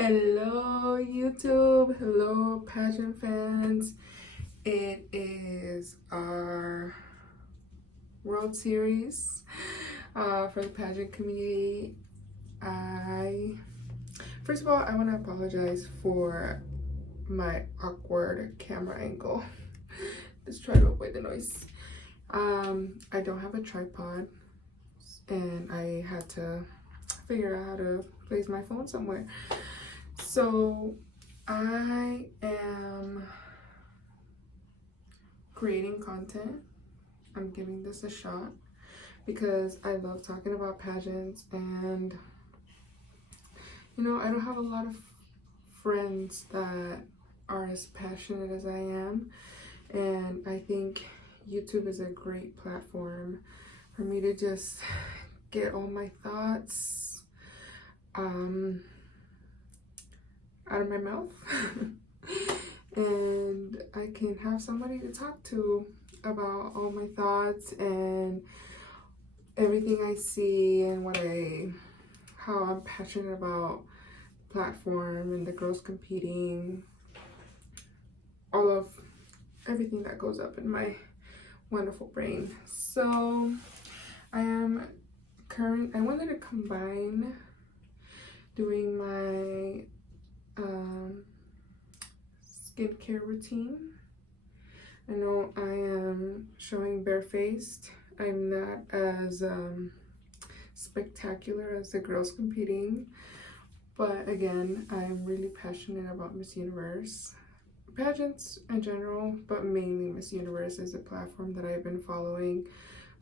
Hello YouTube, hello pageant fans. It is our World Series for the pageant community. First of all, I want to apologize for my awkward camera angle. Let's try to avoid the noise. I don't have a tripod and I had to figure out how to place my phone somewhere. So I am creating content. I'm giving this a shot because I love talking about pageants, and I don't have a lot of friends that are as passionate as I am, and I think YouTube is a great platform for me to just get all my thoughts out of my mouth and I can have somebody to talk to about all my thoughts and everything I see and how I'm passionate about platform and the girls competing, all of everything that goes up in my wonderful brain. So I wanted to combine doing my skincare routine. I know I am showing barefaced. I'm not as spectacular as the girls competing, but again, I'm really passionate about Miss Universe, pageants in general, but mainly Miss Universe is a platform that I've been following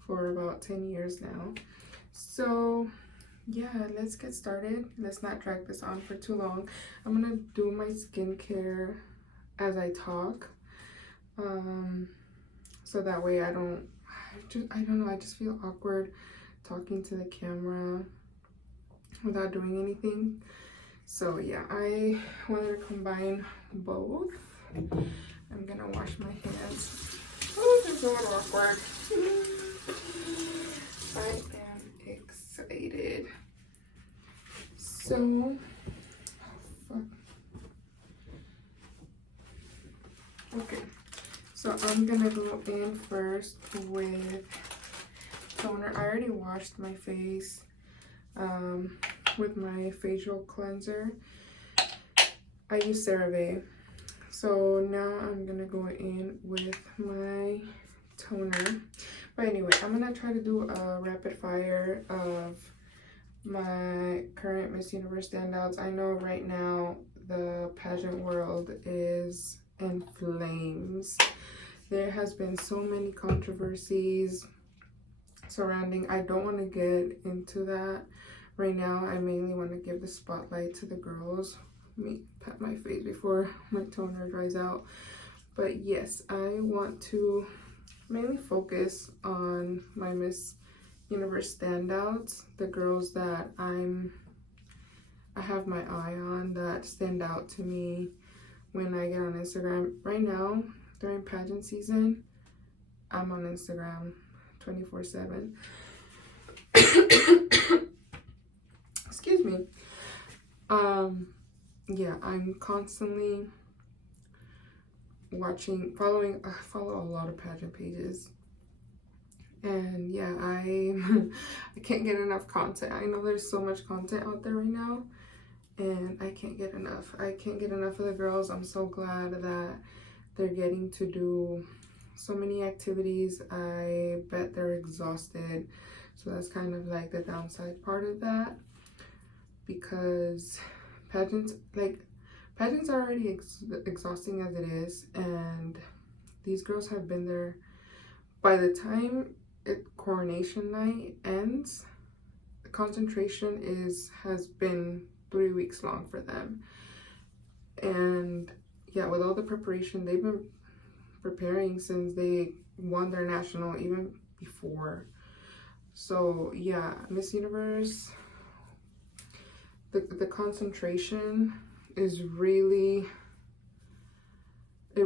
for about 10 years now. So yeah, let's get started. Let's not drag this on for too long. I'm gonna do my skincare as I talk, so that way I don't know, I just feel awkward talking to the camera without doing anything. So yeah, I wanted to combine both. I'm gonna wash my hands. Oh, this is a little awkward. I am excited. So, okay, so I'm gonna go in first with toner. I already washed my face with my facial cleanser. I use CeraVe. So now I'm gonna go in with my toner. But anyway, I'm gonna try to do a rapid fire of my current Miss Universe standouts. I know right now the pageant world is in flames. There has been so many controversies surrounding. I don't want to get into that right now. I mainly want to give the spotlight to the girls. Let me pat my face before my toner dries out. But yes, I want to mainly focus on my Miss Universe standouts, the girls that I have my eye on, that stand out to me when I get on Instagram. Right now, during pageant season, I'm on Instagram 24/7. Excuse me. Yeah, I'm constantly I follow a lot of pageant pages. And yeah, I can't get enough content. I know there's so much content out there right now, and I can't get enough. I can't get enough of the girls. I'm so glad that they're getting to do so many activities. I bet they're exhausted. So that's kind of like the downside part of that, because pageants are already exhausting as it is, and these girls have been there. By the time coronation night ends, the concentration has been 3 weeks long for them. And yeah, with all the preparation, they've been preparing since they won their national, even before. So yeah, Miss Universe, the concentration is really, I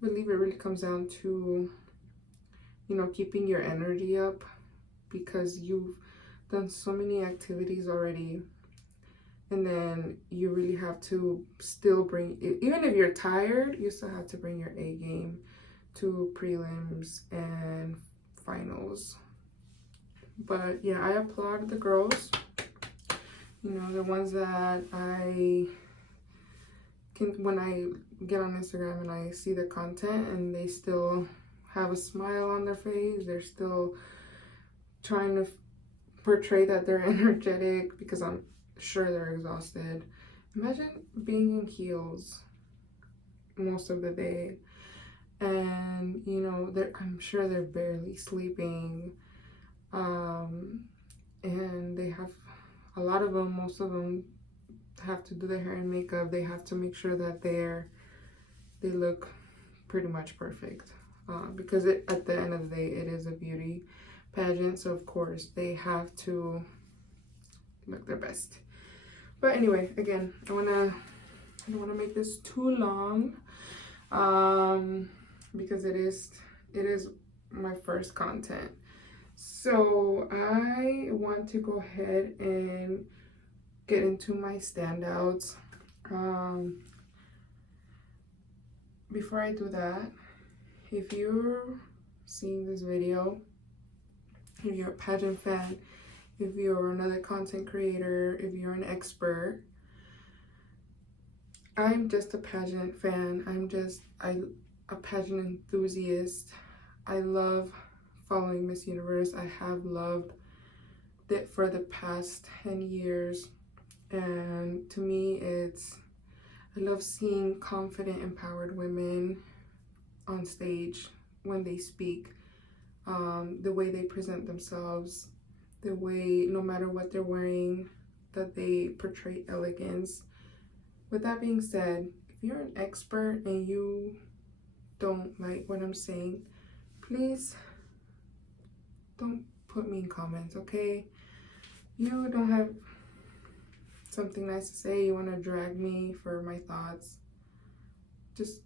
believe it really comes down to keeping your energy up, because you've done so many activities already And then you really have to still bring, even if you're tired, you still have to bring your A game to prelims and finals. But yeah, I applaud the girls, you know, the ones that I can, when I get on Instagram and I see the content and they still have a smile on their face, they're still trying to portray that they're energetic, because I'm sure they're exhausted. Imagine being in heels most of the day, and you know, I'm sure they're barely sleeping, and they have a lot of them, most of them have to do their hair and makeup. They have to make sure that they look pretty much perfect, because at the end of the day, it is a beauty pageant, so of course they have to look their best. But anyway, again, I don't want to make this too long, because it is my first content. So I want to go ahead and get into my standouts. Before I do that, if you're seeing this video, if you're a pageant fan, if you're another content creator, if you're an expert, I'm just a pageant fan. I'm a pageant enthusiast. I love following Miss Universe. I have loved it for the past 10 years. And to me, I love seeing confident, empowered women on stage when they speak, the way they present themselves, the way, no matter what they're wearing, that they portray elegance. With that being said, if you're an expert and you don't like what I'm saying, please don't put me in comments, okay? You don't have something nice to say, you want to drag me for my thoughts, just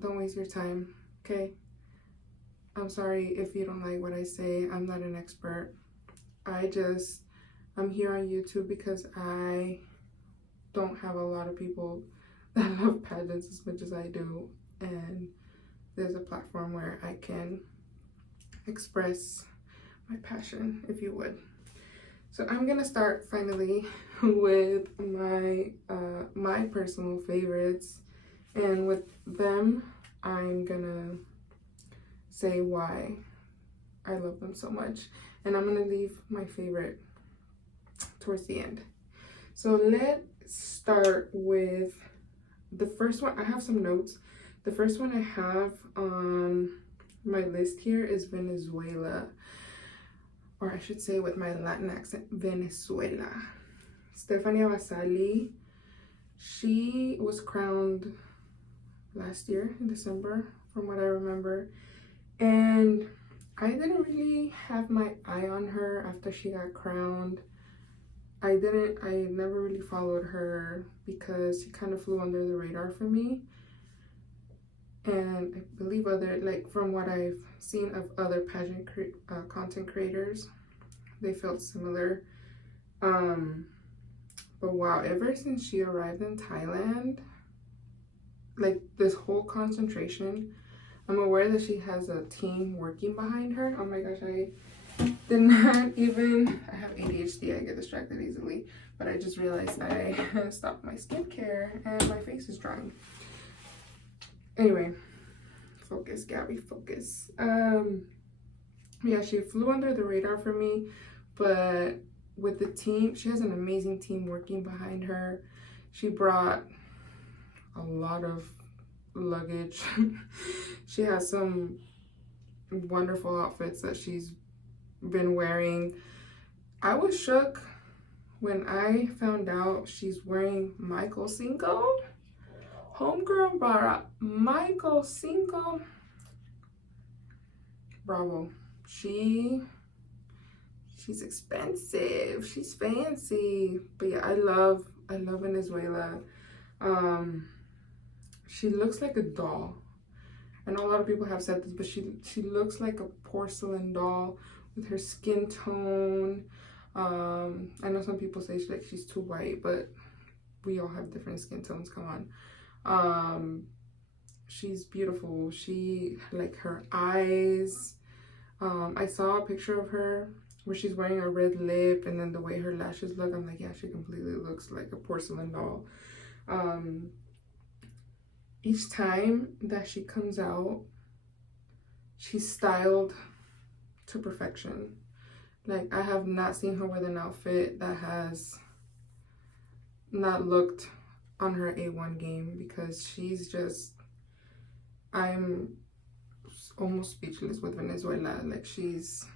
don't waste your time, okay? I'm sorry if you don't like what I say. I'm not an expert. I'm here on YouTube because I don't have a lot of people that love pageants as much as I do, and there's a platform where I can express my passion, if you would. So I'm gonna start finally with my personal favorites, and with them I'm gonna say why I love them so much, and I'm gonna leave my favorite towards the end. So let's start with the first one. I have some notes. The first one I have on my list here is Venezuela, or I should say with my Latin accent, Venezuela. Stefania Vasali, she was crowned last year in December, from what I remember. And I didn't really have my eye on her after she got crowned. I never really followed her because she kind of flew under the radar for me. And I believe from what I've seen of other pageant content creators, they felt similar. But wow, ever since she arrived in Thailand, like this whole concentration, I'm aware that she has a team working behind her. Oh my gosh, I did not even, I have ADHD, I get distracted easily, but I just realized I stopped my skincare and my face is drying. Anyway, focus, Gabby, focus. Yeah, she flew under the radar for me, but with the team, she has an amazing team working behind her. She brought a lot of luggage. She has some wonderful outfits that she's been wearing. I was shook when I found out she's wearing Michael Cinco. Homegirl brought Michael Cinco. Bravo. She's expensive. She's fancy. But yeah, I love Venezuela. She looks like a doll. I know a lot of people have said this, but she looks like a porcelain doll with her skin tone. I know some people say she's too white, but we all have different skin tones, come on. She's beautiful. She, like, her eyes, I saw a picture of her where she's wearing a red lip, and then the way her lashes look, I'm like, yeah, she completely looks like a porcelain doll. Each time that she comes out, she's styled to perfection. Like, I have not seen her with an outfit that has not looked on her A1 game, because she's just, I'm almost speechless with Venezuela. Like, she's,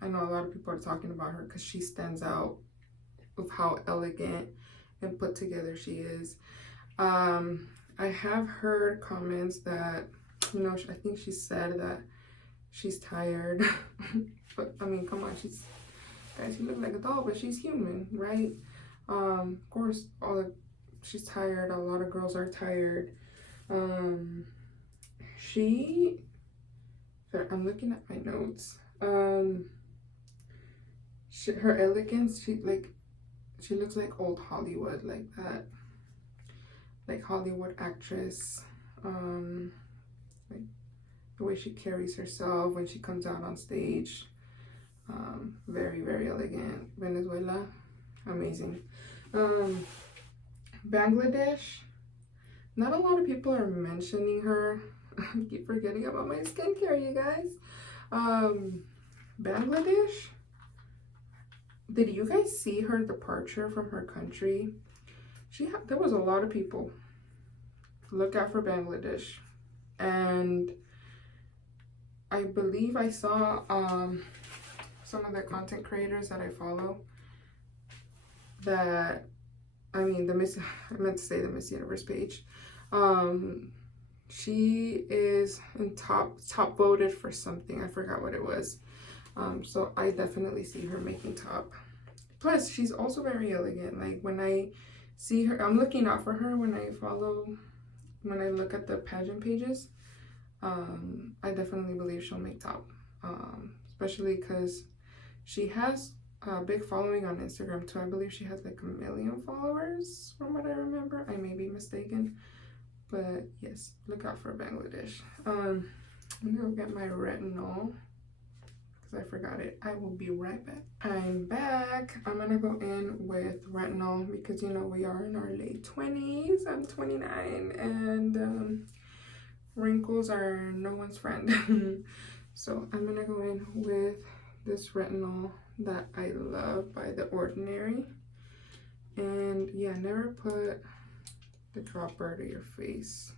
I know a lot of people are talking about her because she stands out with how elegant and put together she is. I have heard comments that, you know, I think she said that she's tired. But I mean, come on, she's, guys, she looks like a doll, but she's human, right? Of course, she's tired. A lot of girls are tired. I'm looking at my notes. Her elegance, she looks like old Hollywood, like that, like Hollywood actress. Like the way she carries herself when she comes out on stage, very, very elegant. Venezuela, amazing. Bangladesh, not a lot of people are mentioning her. I keep forgetting about my skincare, you guys. Bangladesh, did you guys see her departure from her country? There was a lot of people. Look out for Bangladesh. And I believe I saw some of the content creators that I follow that, I mean, I meant to say the Miss Universe page. She is in top voted for something. I forgot what it was. So I definitely see her making top. Plus, she's also very elegant. Like, when I see her, I'm looking out for her when I look at the pageant pages. I definitely believe she'll make top. Especially because she has a big following on Instagram too. I believe she has like 1 million followers from what I remember. I may be mistaken. But yes, look out for Bangladesh. I'm gonna go get my retinol because I forgot it. I will be right back. I'm back. I'm gonna go in with retinol because, you know, we are in our late 20s. I'm 29 and wrinkles are no one's friend. So I'm gonna go in with this retinol that I love by The Ordinary. And yeah, never put the dropper to your face.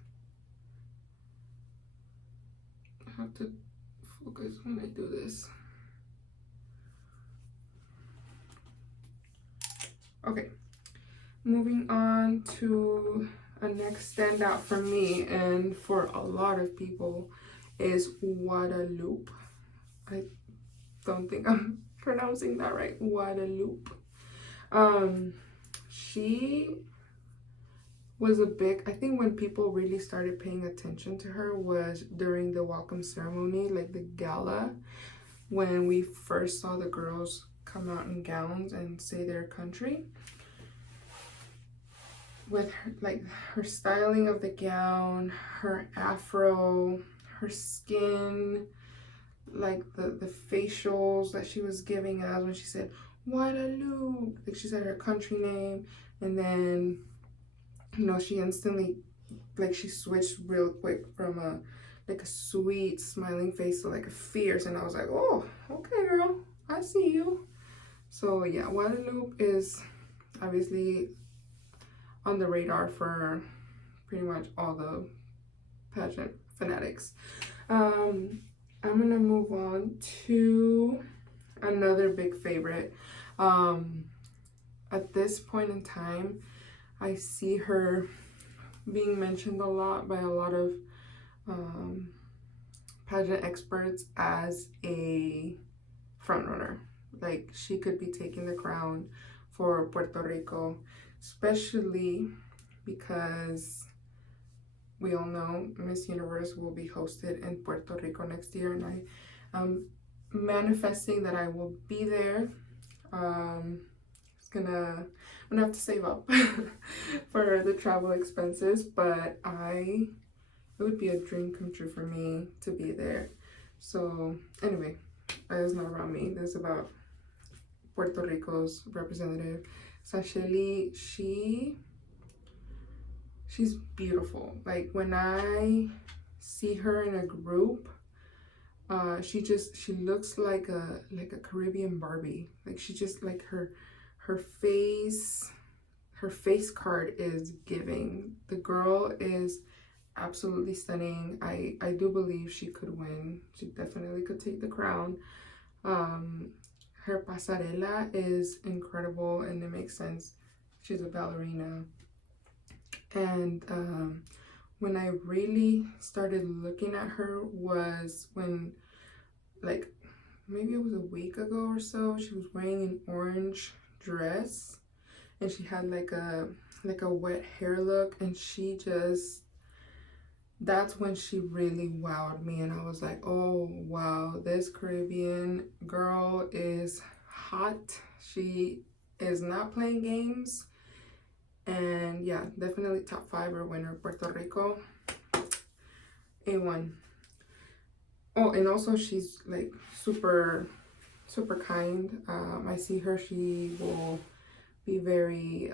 I have to focus when I do this. Okay, moving on to a next standout for me and for a lot of people is Guadalupe. I don't think I'm pronouncing that right. Guadalupe. She was I think when people really started paying attention to her was during the welcome ceremony, like the gala, when we first saw the girls come out in gowns and say their country. With her, like, her styling of the gown, her afro, her skin, like the facials that she was giving us when she said Guadalupe, like she said her country name, and then, you know, she instantly, like, she switched real quick from a sweet smiling face to like a fierce, and I was like, oh, okay, girl, I see you. So yeah, Guadalupe is obviously on the radar for pretty much all the pageant fanatics. I'm gonna move on to another big favorite. At this point in time, I see her being mentioned a lot by a lot of pageant experts as a frontrunner. Like, she could be taking the crown for Puerto Rico, especially because we all know Miss Universe will be hosted in Puerto Rico next year, and I'm manifesting that I will be there. I'm gonna have to save up for the travel expenses, but it would be a dream come true for me to be there. So anyway, it's not about me. This is about Puerto Rico's representative, Sasheli. She's beautiful. Like when I see her in a group, she looks like a Caribbean Barbie. Like she just like her face card is giving. The girl is absolutely stunning. I do believe she could win. She definitely could take the crown. Her pasarela is incredible, and it makes sense. She's a ballerina. And when I really started looking at her was when, like, maybe it was a week ago or so, she was wearing an orange dress, and she had like a wet hair look, and that's when she really wowed me, and I was like, oh wow, this Caribbean girl is hot. She is not playing games. And yeah, definitely top 5 or winner, Puerto Rico. A1. Oh, and also she's like super kind. I see her, she will be very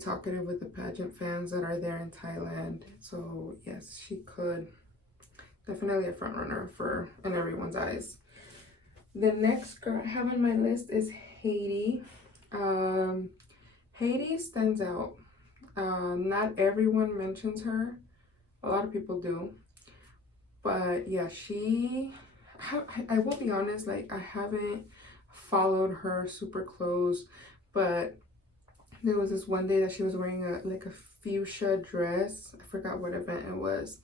talkative with the pageant fans that are there in Thailand. So yes, she could definitely a front runner in everyone's eyes. The next girl I have on my list is Haiti. Haiti stands out. Not everyone mentions her. A lot of people do. But yeah, I will be honest, like I haven't followed her super close, but there was this one day that she was wearing a fuchsia dress. I forgot what event it was,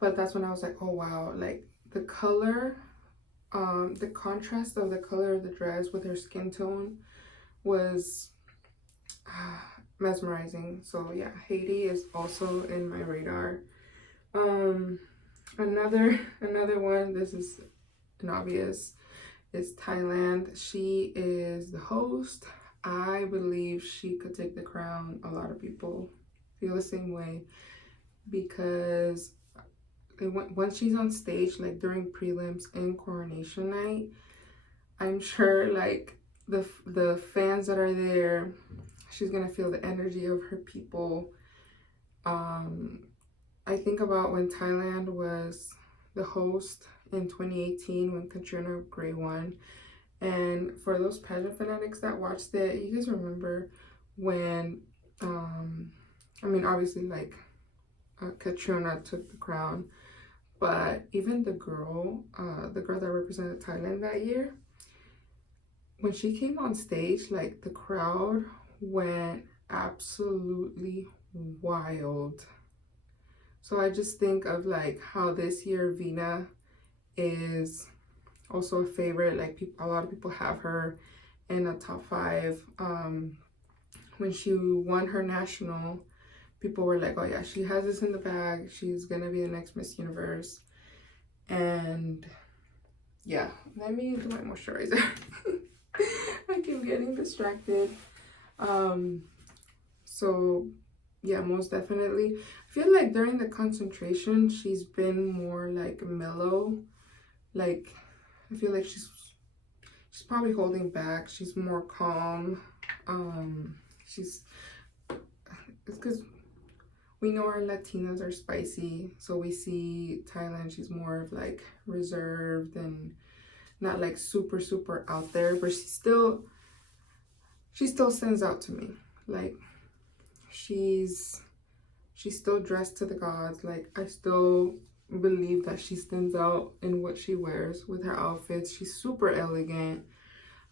but that's when I was like, oh wow, like the color, the contrast of the color of the dress with her skin tone was mesmerizing. So yeah, Haiti is also in my radar. Another one, this is an obvious, is Thailand. She is the host. I believe she could take the crown. A lot of people feel the same way, because once she's on stage, like during prelims and coronation night, I'm sure like the fans that are there, she's gonna feel the energy of her people. I think about when Thailand was the host in 2018 when Katrina Gray won. And for those pageant fanatics that watched it, you guys remember when, I mean, obviously like Katrina took the crown, but even the girl that represented Thailand that year, when she came on stage, like the crowd went absolutely wild. So I just think of like how this year Vina is also a favorite. Like a lot of people have her in a top 5. When she won her national, people were like, oh yeah, she has this in the bag. She's gonna be the next Miss Universe. And yeah, let me do my moisturizer. I keep getting distracted. So yeah, most definitely. I feel like during the concentration, she's been more like mellow. Like I feel like she's probably holding back. She's more calm. It's because we know our Latinas are spicy, so we see Thailand, she's more of like reserved and not like super out there, but she still stands out to me. Like she's still dressed to the gods. Like I still believe that she stands out in what she wears with her outfits. She's super elegant.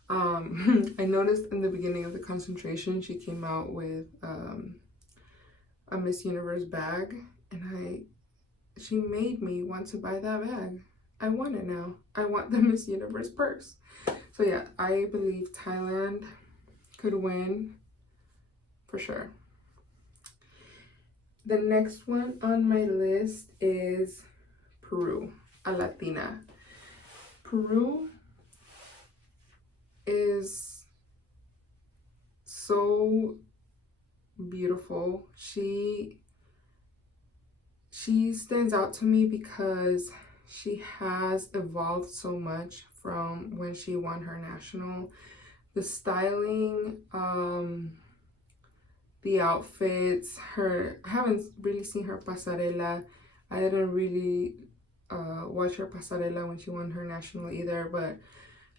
I noticed in the beginning of the concentration, she came out with a Miss Universe bag, and she made me want to buy that bag. I want it now. I want the Miss Universe purse. So yeah, I believe Thailand could win for sure. The next one on my list is Peru, a Latina. Peru is so beautiful. She stands out to me because she has evolved so much from when she won her national. The styling, the outfits, I haven't really seen her pasarela. I didn't really watch her pasarela when she won her national either, but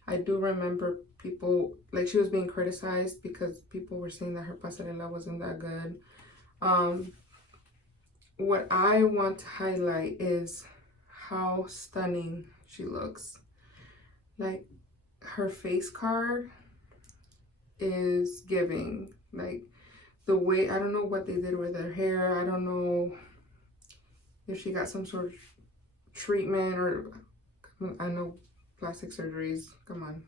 I do remember people, like, she was being criticized because people were saying that her pasarela wasn't that good. What I want to highlight is how stunning she looks. Like, her face card is giving. Like, the way, I don't know what they did with her hair. I don't know if she got some sort of treatment, or I know plastic surgeries, come on,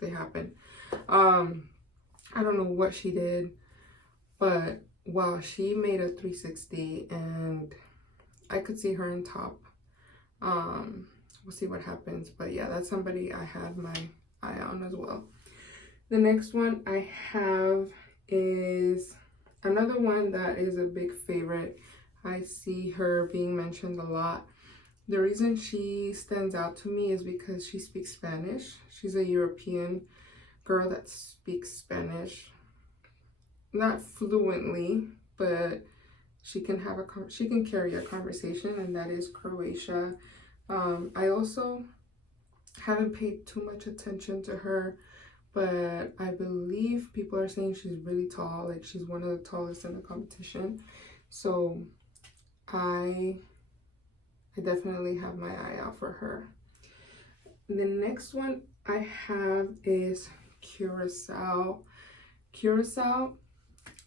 they happen. I don't know what she did, but wow, she made a 360 and I could see her in top. We'll see what happens, but yeah, that's somebody I had my eye on as well. The next one I have is another one that is a big favorite. I see her being mentioned a lot. The reason she stands out to me is because she speaks Spanish. She's a European girl that speaks Spanish, not fluently, but she can carry a conversation, and that is Croatia. I also haven't paid too much attention to her, but I believe people are saying she's really tall, like she's one of the tallest in the competition. So I definitely have my eye out for her. The next one I have is Curacao. Curacao,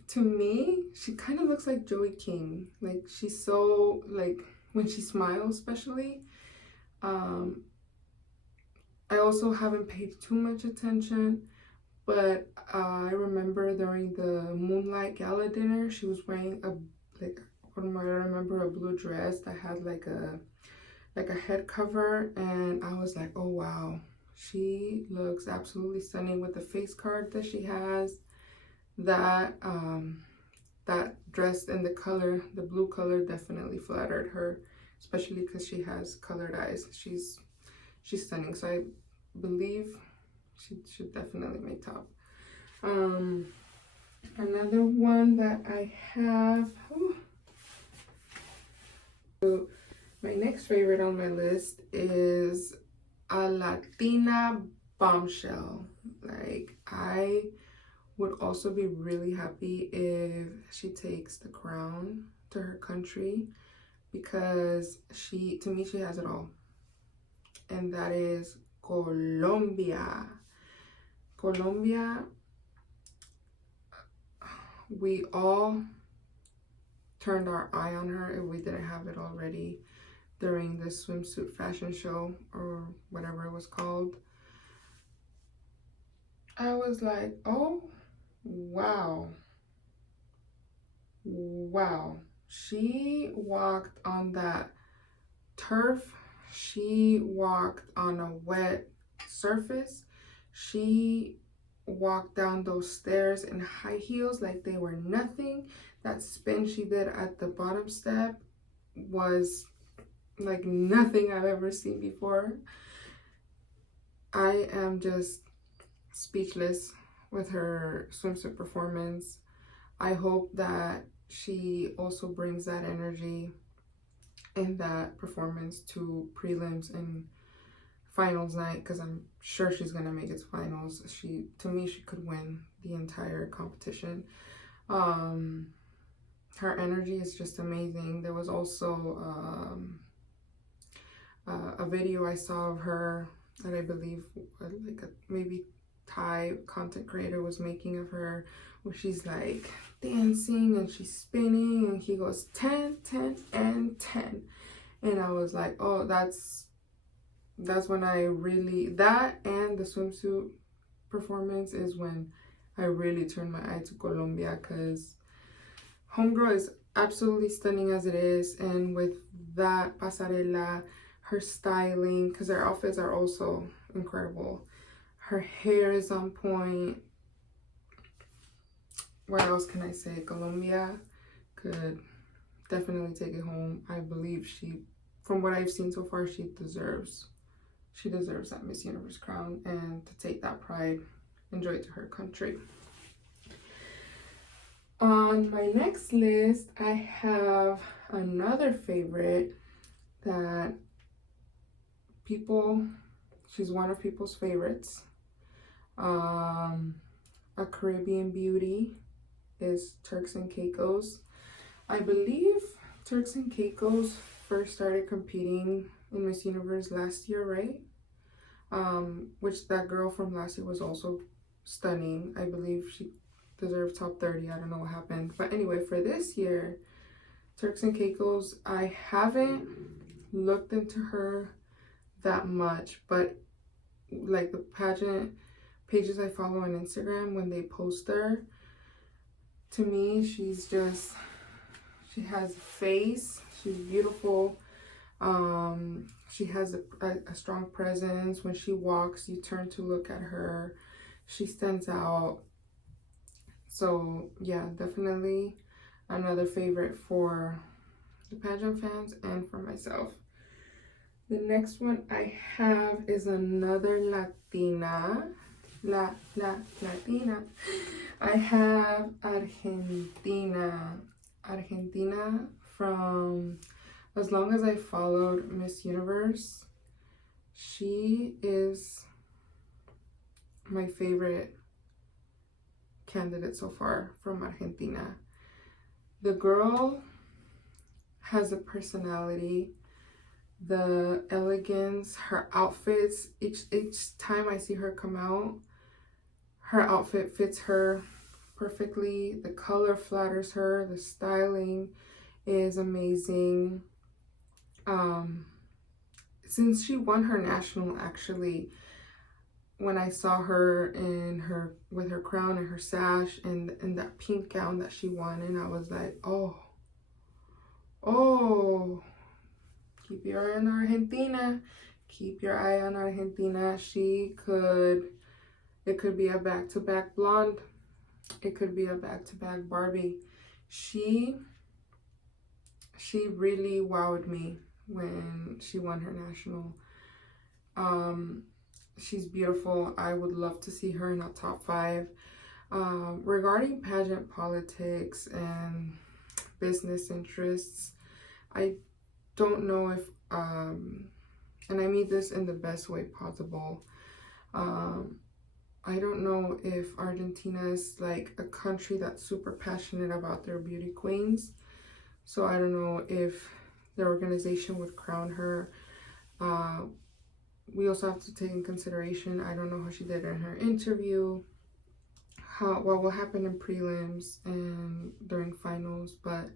to me, she kind of looks like Joey King. Like, she's so, like, when she smiles especially. I also haven't paid too much attention, but I remember during the Moonlight Gala dinner, she was wearing a blue dress that had like a head cover, and I was like, oh wow, she looks absolutely stunning with the face card that she has. That dress and the blue color definitely flattered her, especially because she has colored eyes. She's stunning, so I believe she should definitely make top. Another one that I have, so my next favorite on my list is a Latina bombshell. Like, I would also be really happy if she takes the crown to her country, because to me she has it all, and that is Colombia. We all turned our eye on her if we didn't have it already during the swimsuit fashion show, or whatever it was called. I was like, oh wow, she walked on that turf, she walked on a wet surface, she walked down those stairs in high heels like they were nothing. That spin she did at the bottom step was like nothing I've ever seen before. I am just speechless with her swimsuit performance. I hope that she also brings that energy and that performance to prelims and finals night, because I'm sure she's gonna make it to finals. To me, she could win the entire competition. Her energy is just amazing. There was also a video I saw of her that I believe like maybe Thai content creator was making of her, where she's like dancing and she's spinning and he goes 10, 10, and 10. And I was like, oh, that's when I really, that and the swimsuit performance is when I really turned my eye to Colombia, because homegirl is absolutely stunning as it is, and with that pasarela, her styling, because her outfits are also incredible, her hair is on point. what else can I say? Colombia could definitely take it home. I believe she, from what I've seen so far, she deserves that Miss Universe crown and to take that pride, enjoy it to her country. On my next list, I have another favorite that she's one of people's favorites. A Caribbean beauty is Turks and Caicos. I believe Turks and Caicos first started competing in Miss Universe last year, right? Which that girl from last year was also stunning. I believe she deserved top 30. I don't know what happened. But anyway, for this year, Turks and Caicos, I haven't looked into her that much, but like the pageant pages I follow on Instagram, when they post her, to me, she has a face, she's beautiful. She has a strong presence. When she walks, you turn to look at her. She stands out. So yeah, definitely another favorite for the pageant fans and for myself. The next one I have is another Latina. Latina. I have Argentina. Argentina, from as long as I followed Miss Universe, she is my favorite candidate so far from Argentina. The girl has a personality, the elegance, her outfits. Each time I see her come out, her outfit fits her perfectly. The color flatters her. The styling is amazing. Since she won her national, actually, when I saw her with her crown and her sash and that pink gown that she won in, I was like, oh, keep your eye on Argentina. Keep your eye on Argentina. It could be a back-to-back blonde. It could be a back-to-back Barbie. She really wowed me when she won her national. She's beautiful. I would love to see her in a top 5. Regarding pageant politics and business interests, I don't know if, and I mean this in the best way possible, I don't know if Argentina is like a country that's super passionate about their beauty queens. So I don't know if the organization would crown her. We also have to take in consideration, I don't know how she did in her interview, what will happen in prelims and during finals, but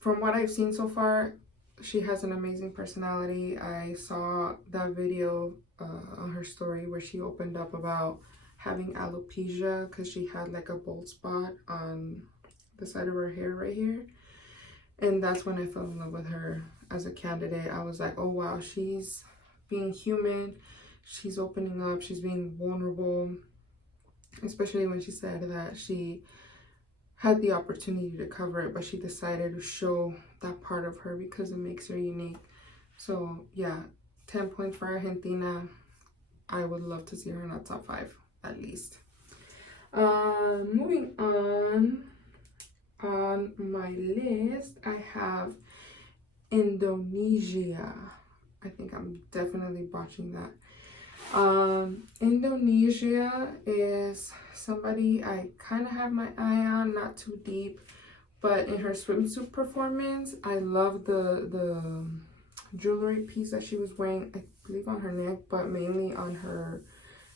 from what I've seen so far, she has an amazing personality. I saw that video on her story where she opened up about having alopecia because she had like a bald spot on the side of her hair right here. And that's when I fell in love with her as a candidate. I was like, oh wow, she's being human, she's opening up, she's being vulnerable, especially when she said that she had the opportunity to cover it, but she decided to show that part of her because it makes her unique. So yeah, 10 points for Argentina. I would love to see her in that top 5 at least. Moving on my list, I have Indonesia. I think I'm definitely botching that. Indonesia is somebody I kind of have my eye on, not too deep, but in her swimsuit performance, I love the jewelry piece that she was wearing, I believe on her neck, but mainly on her,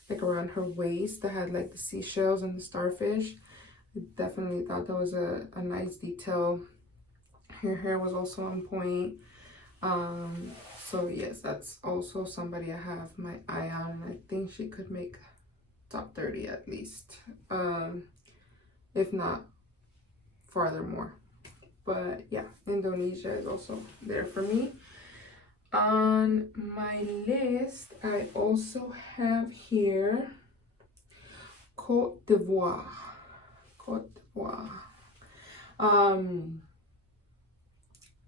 like around her waist, that had like the seashells and the starfish. I definitely thought that was a nice detail. Her hair was also on point. So yes, that's also somebody I have my eye on, and I think she could make top 30 at least, if not farther more. But yeah, Indonesia is also there for me. On my list, I also have here Côte d'Ivoire. Cote d'Ivoire.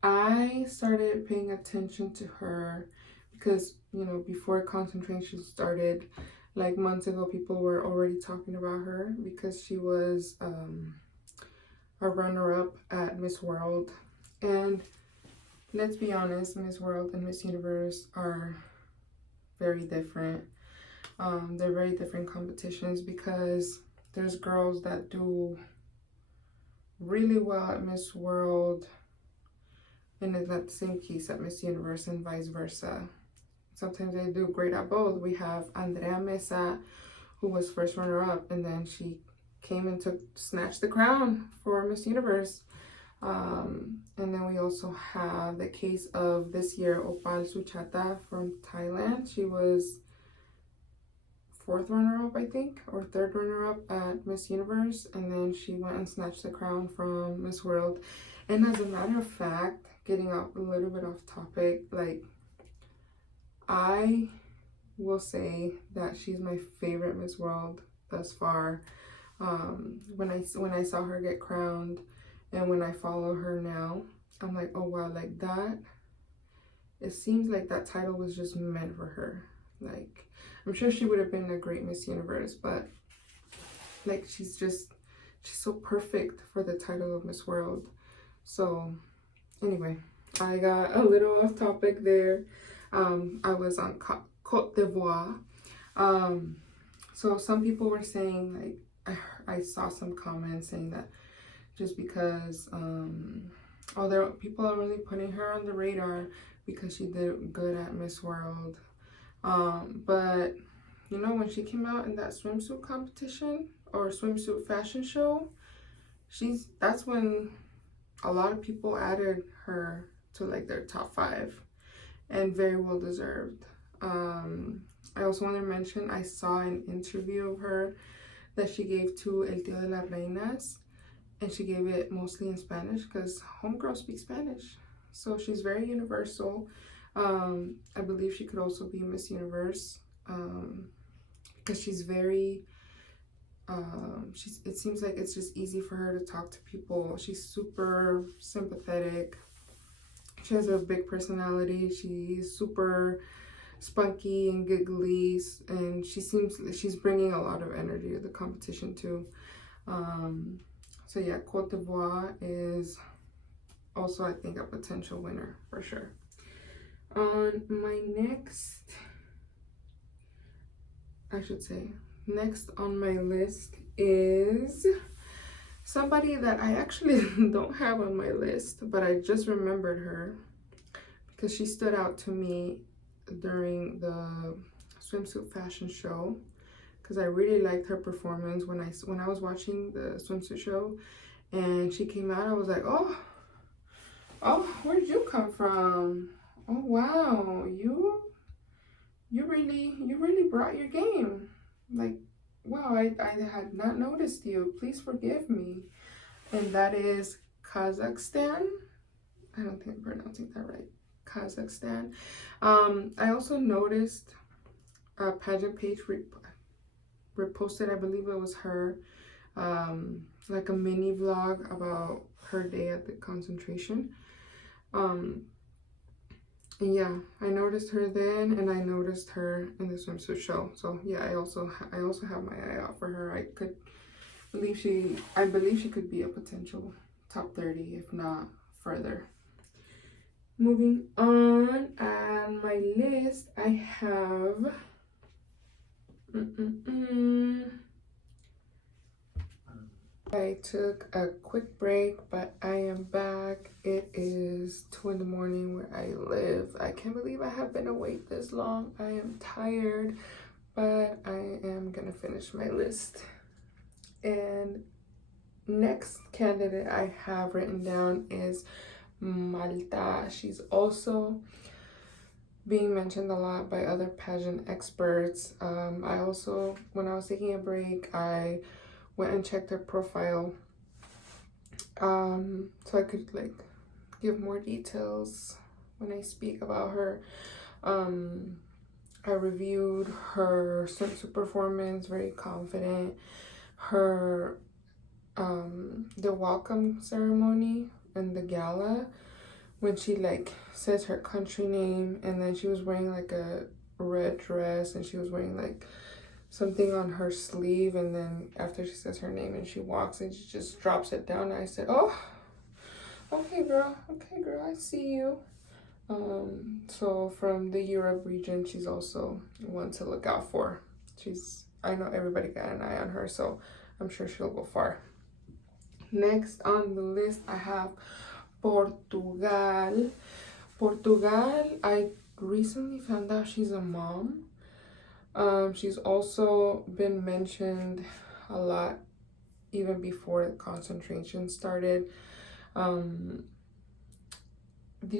I started paying attention to her because, you know, before concentration started, like months ago, people were already talking about her because she was a runner-up at Miss World. And let's be honest, Miss World and Miss Universe are very different. They're very different competitions because there's girls that do really well at Miss World and in that same case at Miss Universe and vice versa. Sometimes they do great at both. We have Andrea Mesa, who was first runner-up, and then she came and snatched the crown for Miss Universe. And then we also have the case of this year, Opal Suchata from Thailand. She was fourth runner-up, I think, or third runner-up at Miss Universe, and then she went and snatched the crown from Miss World. And as a matter of fact, getting up a little bit off topic, like, I will say that she's my favorite Miss World thus far. When I saw her get crowned and when I follow her now, I'm like, oh wow, like that, it seems like that title was just meant for her. Like, I'm sure she would have been a great Miss Universe, but like she's so perfect for the title of Miss World. So anyway, I got a little off topic there. I was on Cote d'Ivoire. So some people were saying, like, I saw some comments saying that just because people are really putting her on the radar because she did good at Miss World. But you know, when she came out in that swimsuit competition or swimsuit fashion show, that's when a lot of people added her to like their top 5, and very well deserved. I also want to mention, I saw an interview of her that she gave to El Tío de las Reinas, and she gave it mostly in Spanish because homegirl speaks Spanish, so she's very universal. I believe she could also be Miss Universe because she's very it seems like it's just easy for her to talk to people. She's super sympathetic. She has a big personality. She's super spunky and giggly, and she seems like she's bringing a lot of energy to the competition too. So yeah, Cote d'Ivoire is also, I think, a potential winner for sure. On my next on my list is somebody that I actually don't have on my list, but I just remembered her because she stood out to me during the swimsuit fashion show, because I really liked her performance when I was watching the swimsuit show and she came out. I was like, oh, where did you come from? Oh wow, you really brought your game. Like, wow, I had not noticed you. Please forgive me. And that is Kazakhstan. I don't think I'm pronouncing that right. Kazakhstan. I also noticed a pageant page reposted, I believe it was her, like a mini vlog about her day at the concentration. And yeah, I noticed her then, and I noticed her in the swimsuit show. So yeah, I also have my eye out for her. I believe she could be a potential top 30, if not further. Moving on my list, I have I took a quick break, but I am back. It is 2 in the morning where I live. I can't believe I have been awake this long. I am tired, but I am gonna finish my list. And next candidate I have written down is Malta. She's also being mentioned a lot by other pageant experts. I also, when I was taking a break, I went and checked her profile so I could like give more details when I speak about her. I reviewed her swimsuit performance, very confident. Her the welcome ceremony and the gala, when she like says her country name, and then she was wearing like a red dress, and she was wearing like something on her sleeve, and then after she says her name and she walks and she just drops it down, and I said, oh, okay girl, I see you. So from the Europe region, she's also one to look out for. I know everybody got an eye on her, so I'm sure she'll go far. Next on the list, I have Portugal. I recently found out she's a mom. She's also been mentioned a lot even before the concentration started. Did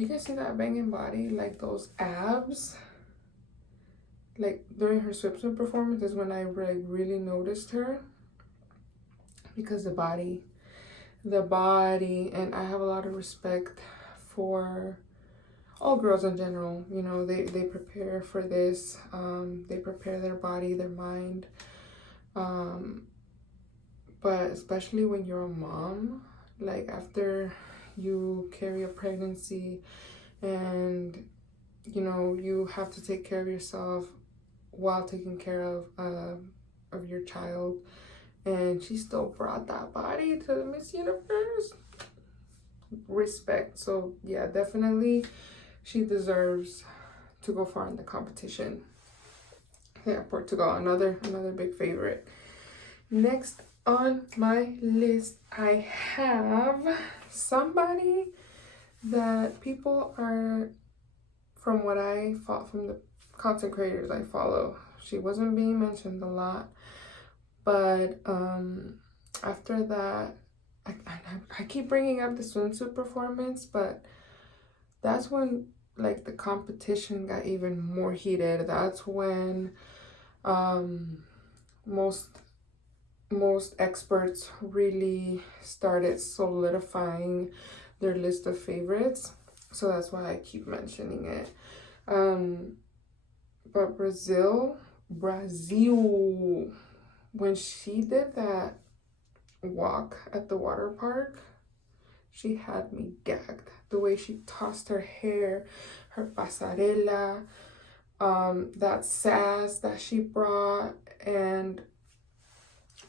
you guys see that banging body? Like those abs? Like during her swimsuit performance is when I like really noticed her, because the body, and I have a lot of respect for all girls in general. You know, they prepare for this. They prepare their body, their mind. But especially when you're a mom, like after you carry a pregnancy and you know you have to take care of yourself while taking care of your child, and she still brought that body to Miss Universe. Respect. So yeah, definitely she deserves to go far in the competition. Yeah, Portugal, another big favorite. Next on my list, I have somebody that people are, from what I thought from the content creators I follow, she wasn't being mentioned a lot, but after that, I keep bringing up the swimsuit performance, but that's when like the competition got even more heated. That's when most experts really started solidifying their list of favorites, so that's why I keep mentioning it. But Brazil, when she did that walk at the water park, she had me gagged. The way she tossed her hair, her pasarela, that sass that she brought. And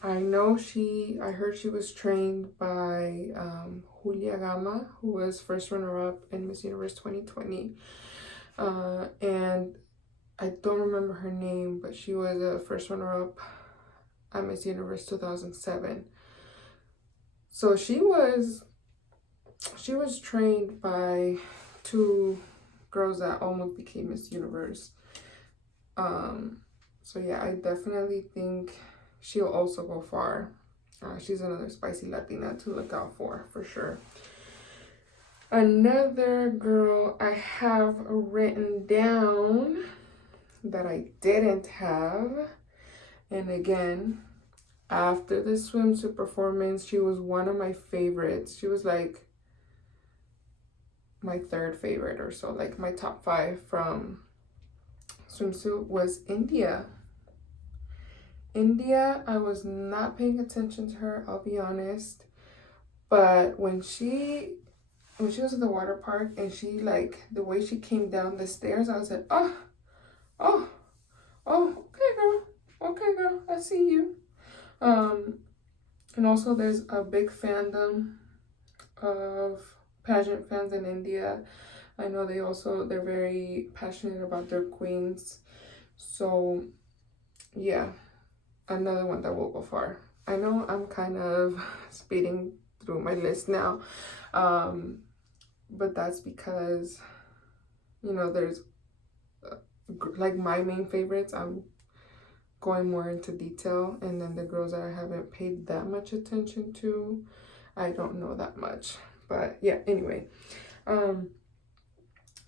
I heard she was trained by Julia Gama, who was first runner-up in Miss Universe 2020. And I don't remember her name, but she was a first runner-up at Miss Universe 2007. So she was trained by two girls that almost became Miss Universe. So yeah, I definitely think she'll also go far. She's another spicy Latina to look out for sure. Another girl I have written down that I didn't have, and again, after the swimsuit performance, she was one of my favorites. She was like my third favorite or so, like my top 5 from swimsuit was India. I was not paying attention to her, I'll be honest, but when she was at the water park and she like the way she came down the stairs, I was like, oh, okay girl, I see you. And also there's a big fandom of pageant fans in India. I know they're very passionate about their queens. So yeah, another one that will go far. I know I'm kind of speeding through my list now, but that's because, you know, there's like my main favorites, I'm going more into detail, and then the girls that I haven't paid that much attention to, I don't know that much. But yeah, anyway,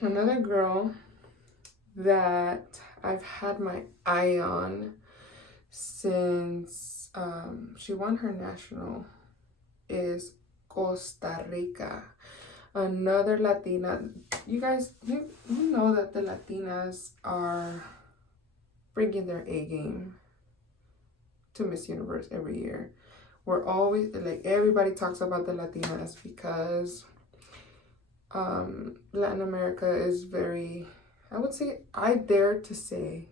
another girl that I've had my eye on since she won her national is Costa Rica. Another Latina. You guys, you know that the Latinas are bringing their A game to Miss Universe every year. we're always, like, everybody talks about the Latinas because Latin America is very, I would say, I dare to say,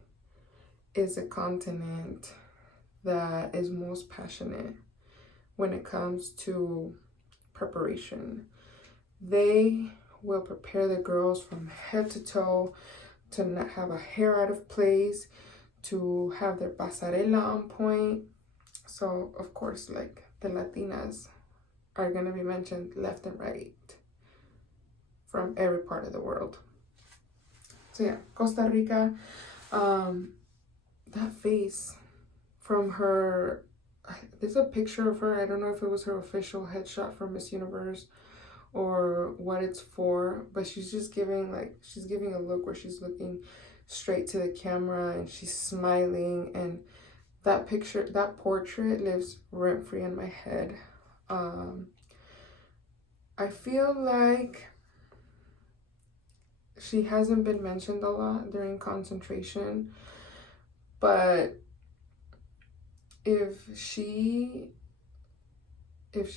is a continent that is most passionate when it comes to preparation. They will prepare the girls from head to toe to not have a hair out of place, to have their pasarela on point. So, of course, like, the Latinas are going to be mentioned left and right from every part of the world. So, yeah, Costa Rica, that face from her, there's a picture of her. I don't know if it was her official headshot for Miss Universe or what it's for, but she's just giving, like, she's giving a look where she's looking straight to the camera and she's smiling, and that picture, that portrait lives rent-free in my head. I feel like she hasn't been mentioned a lot during concentration, but if she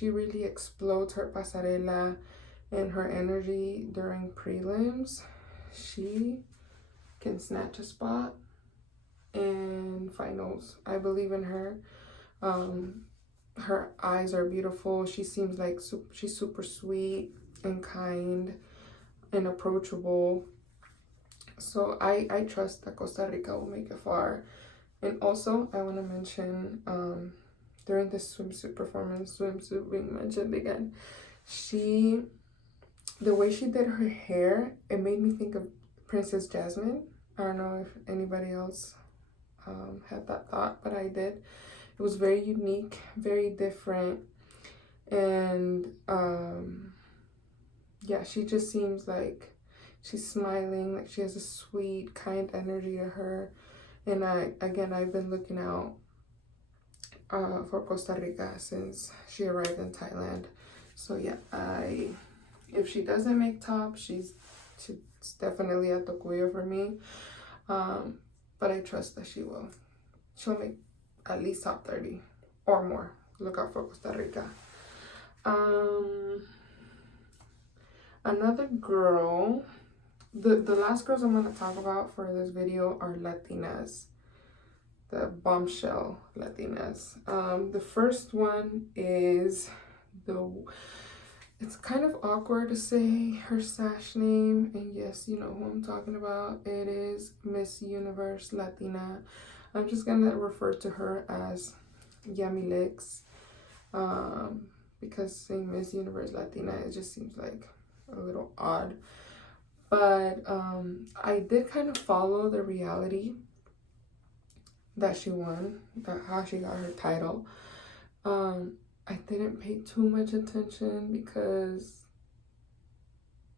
really explodes her pasarela and her energy during prelims, she can snatch a spot in finals. I believe in her. Her eyes are beautiful. She seems like she's super sweet and kind and approachable. So I trust that Costa Rica will make it far. And also, I want to mention, during the swimsuit performance, swimsuit being mentioned again, the way she did her hair, it made me think of Princess Jasmine. I don't know if anybody else had that thought, but I did. It was very unique, very different, and yeah, she just seems like she's smiling, like she has a sweet, kind energy to her. And I've been looking out for Costa Rica since she arrived in Thailand. So yeah, if she doesn't make top, she's definitely a tokuyo for me. But I trust that she will. She'll make at least top 30 or more. Look out for Costa Rica. Another girl, the last girls I'm going to talk about for this video are Latinas, the bombshell Latinas. The first one is it's kind of awkward to say her sash name, and yes, you know who I'm talking about. It is Miss Universe Latina. I'm just gonna refer to her as Yummy Legs, because saying Miss Universe Latina, it just seems like a little odd. But I did kind of follow the reality that she won, how she got her title. I didn't pay too much attention because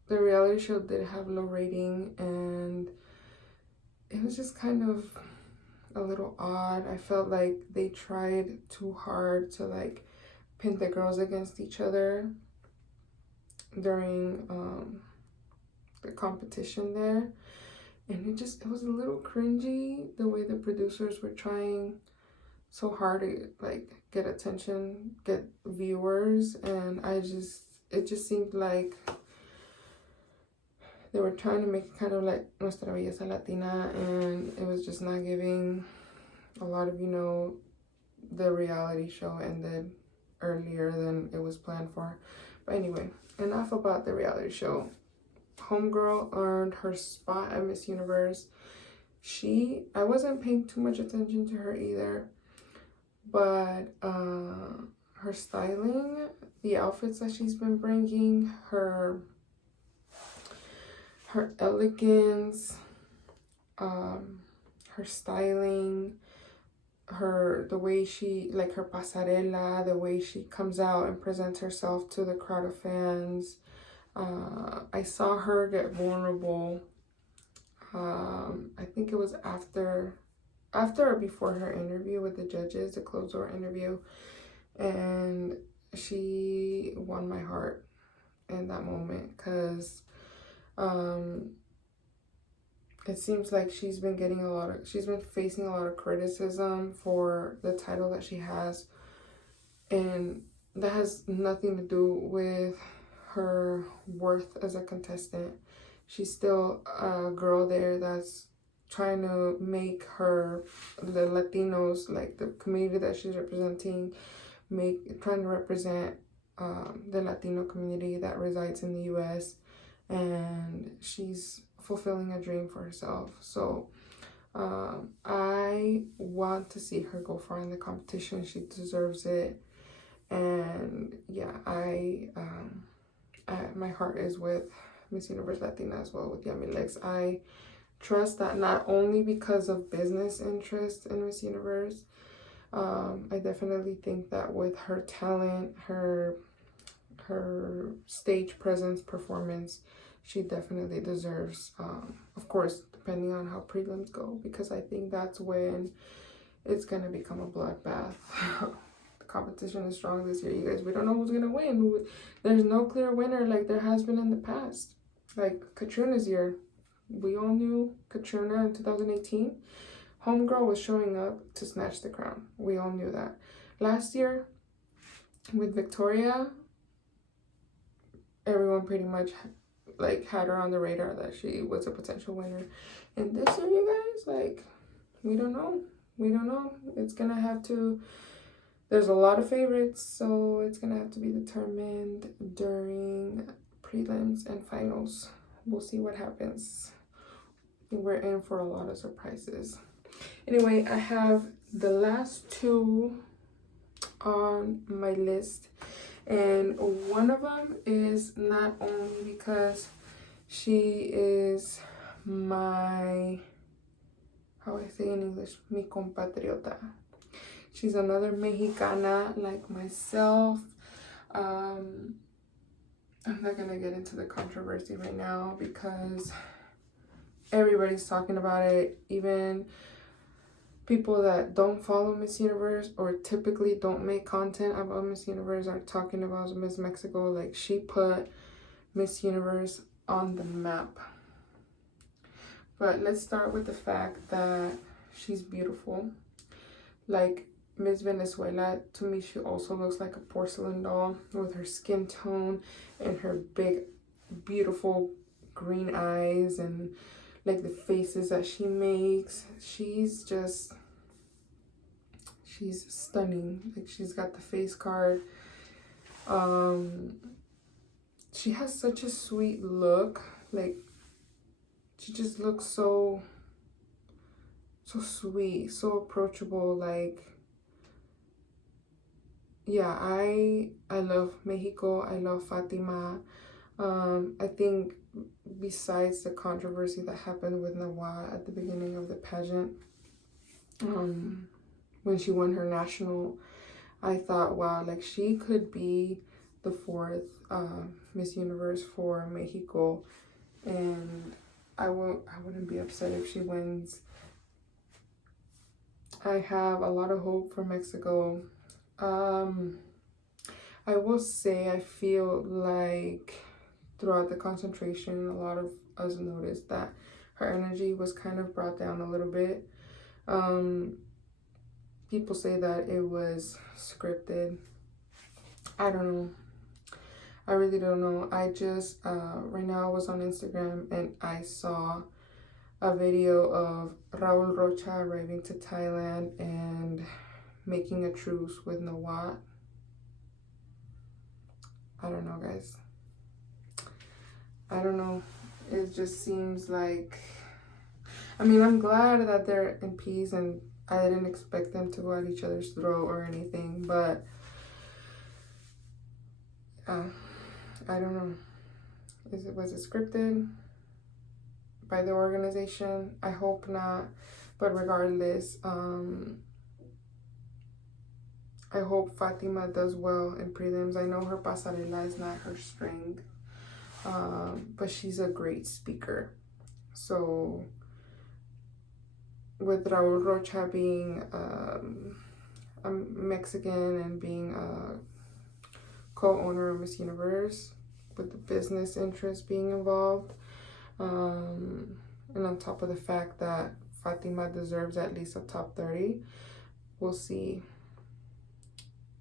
the reality show did have low rating, and it was just kind of a little odd. I felt like they tried too hard to like pin the girls against each other during the competition there, and it was a little cringy the way the producers were trying so hard to like get attention, get viewers, and it just seemed like they were trying to make it kind of like Nuestra Belleza Latina, and it was just not giving a lot of, you know, the reality show ended earlier than it was planned for. But anyway, enough about the reality show. Homegirl earned her spot at Miss Universe. I wasn't paying too much attention to her either, but her styling, the outfits that she's been bringing, her elegance, her styling, the way she, like her pasarela, the way she comes out and presents herself to the crowd of fans. I saw her get vulnerable. I think it was after or before her interview with the judges, the closed door interview, and she won my heart in that moment, because it seems like she's been facing a lot of criticism for the title that she has, And that has nothing to do with her worth as a contestant. She's still a girl there that's trying to make the Latinos, like the community that she's representing, trying to represent the Latino community that resides in the U.S. And she's fulfilling a dream for herself. So I want to see her go far in the competition. She deserves it. And yeah, my heart is with Miss Universe Latina as well, with Yummy Legs. I trust that not only because of business interest in Miss Universe. I definitely think that with her talent, her stage presence, performance, she definitely deserves, of course, depending on how prelims go, because I think that's when it's going to become a bloodbath. The competition is strong this year, you guys. We don't know who's going to win. There's no clear winner like there has been in the past. Like Katrina's year, we all knew Katrina in 2018. Homegirl was showing up to snatch the crown. We all knew that. Last year, with Victoria, everyone pretty much like had her on the radar that she was a potential winner. And this year, you guys, like, we don't know. We don't know. It's gonna have to, there's a lot of favorites, so it's gonna have to be determined during prelims and finals. We'll see what happens. We're in for a lot of surprises. Anyway, I have the last two on my list, and one of them is not only because she is my, how I say in English, mi compatriota. She's another Mexicana like myself. I'm not gonna get into the controversy right now because everybody's talking about it. Even people that don't follow Miss Universe or typically don't make content about Miss Universe are talking about Miss Mexico. Like, she put Miss Universe on the map. But let's start with the fact that she's beautiful. Like Miss Venezuela, to me, she also looks like a porcelain doll with her skin tone and her big, beautiful green eyes and like the faces that she makes. She's stunning. Like, she's got the face card. She has such a sweet look. Like, she just looks so sweet, so approachable. Like, yeah, I love Mexico. I love Fatima. I think besides the controversy that happened with Nawa at the beginning of the pageant, when she won her national, I thought, wow, like, she could be the fourth Miss Universe for Mexico, and I wouldn't be upset if she wins. I have a lot of hope for Mexico. I will say I feel like throughout the concentration, a lot of us noticed that her energy was kind of brought down a little bit. People say that it was scripted. I don't know. I really don't know. I just, right now I was on Instagram and I saw a video of Raul Rocha arriving to Thailand and making a truce with Nawat. I don't know, guys. I don't know. It just seems like, I mean, I'm glad that they're in peace, and I didn't expect them to go at each other's throat or anything, but I don't know. Was it scripted by the organization? I hope not, but regardless, I hope Fatima does well in prelims. I know her pasarela is not her strength, but she's a great speaker. So with Raul Rocha being a Mexican and being a co-owner of Miss Universe, with the business interest being involved, and on top of the fact that Fatima deserves at least a top 30, we'll see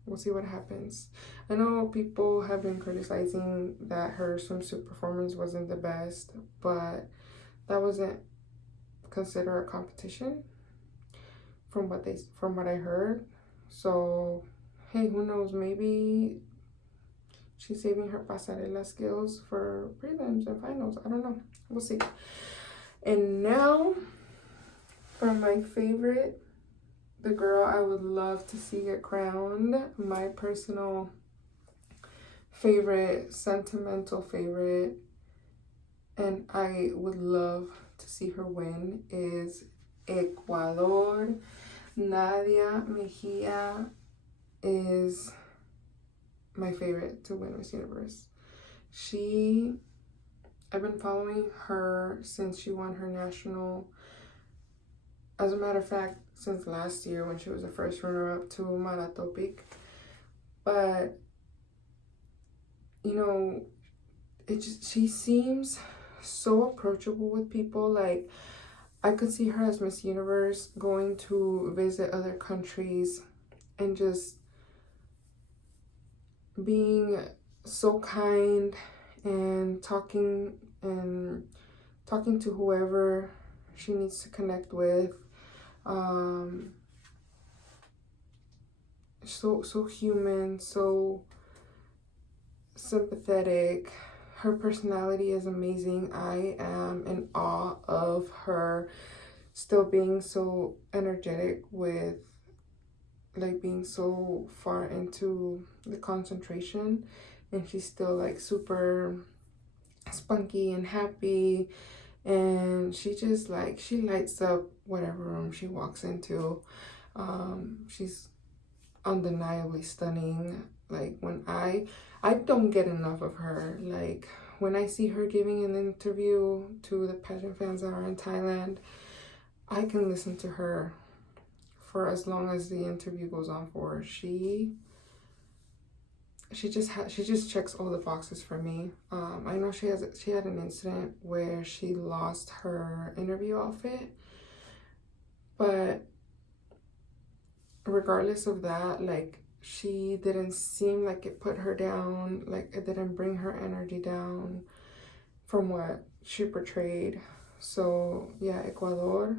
we'll see what happens. I know people have been criticizing that her swimsuit performance wasn't the best, but that wasn't considered a competition from what I heard. So hey, who knows, maybe she's saving her pasarela skills for prelims and finals. I don't know, we'll see. And now for my favorite, the girl I would love to see get crowned, my personal favorite, sentimental favorite, and I would love to see her win, is Ecuador. Nadia Mejia is my favorite to win Miss Universe. I've been following her since she won her national. As a matter of fact, since last year when she was the first runner-up to Maratopic. But, you know, she seems so approachable with people. Like, I could see her as Miss Universe going to visit other countries and just being so kind and talking to whoever she needs to connect with. So human, so sympathetic. Her personality is amazing. I am in awe of her still being so energetic with, like, being so far into the concentration, and she's still like super spunky and happy, and she just like, she lights up whatever room she walks into. She's undeniably stunning. Like, when I don't get enough of her. Like, when I see her giving an interview to the pageant fans that are in Thailand, I can listen to her for as long as the interview goes on for. She just checks all the boxes for me. I know she had an incident where she lost her interview outfit, but regardless of that, like, she didn't seem like it put her down. Like, it didn't bring her energy down from what she portrayed. So yeah, Ecuador,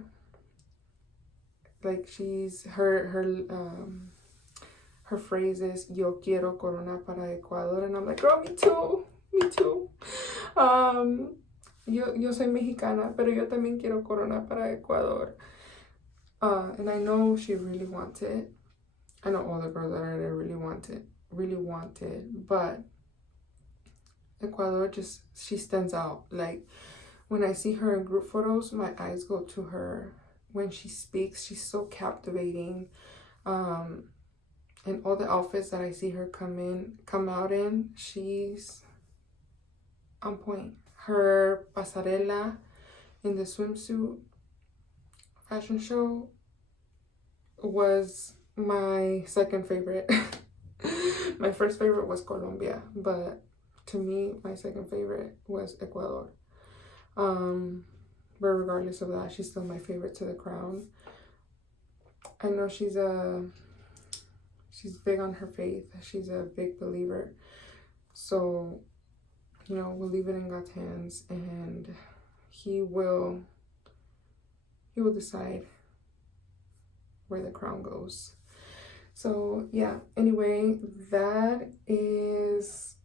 like, her phrase is "Yo quiero corona para Ecuador," and I'm like, girl, me too. Yo soy mexicana, pero yo también quiero corona para Ecuador. And I know she really wants it. I know all the girls that are there really want it, but Ecuador she stands out. Like, when I see her in group photos, my eyes go to her. When she speaks, she's so captivating. And all the outfits that I see her come out in, she's on point. Her pasarela in the swimsuit fashion show was my second favorite. My first favorite was Colombia, but to me, my second favorite was Ecuador. But regardless of that, she's still my favorite to the crown. I know she's big on her faith. She's a big believer. So, you know, we'll leave it in God's hands, and he will decide where the crown goes. So yeah, anyway, that is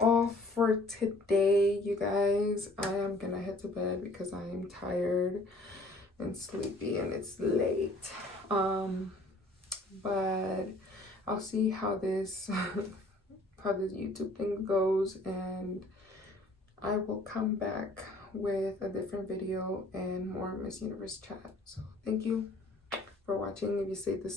all for today, you guys. I am gonna head to bed because I am tired and sleepy and it's late. But I'll see how this YouTube thing goes, and I will come back with a different video and more Miss Universe chat. So thank you for watching. If you stayed this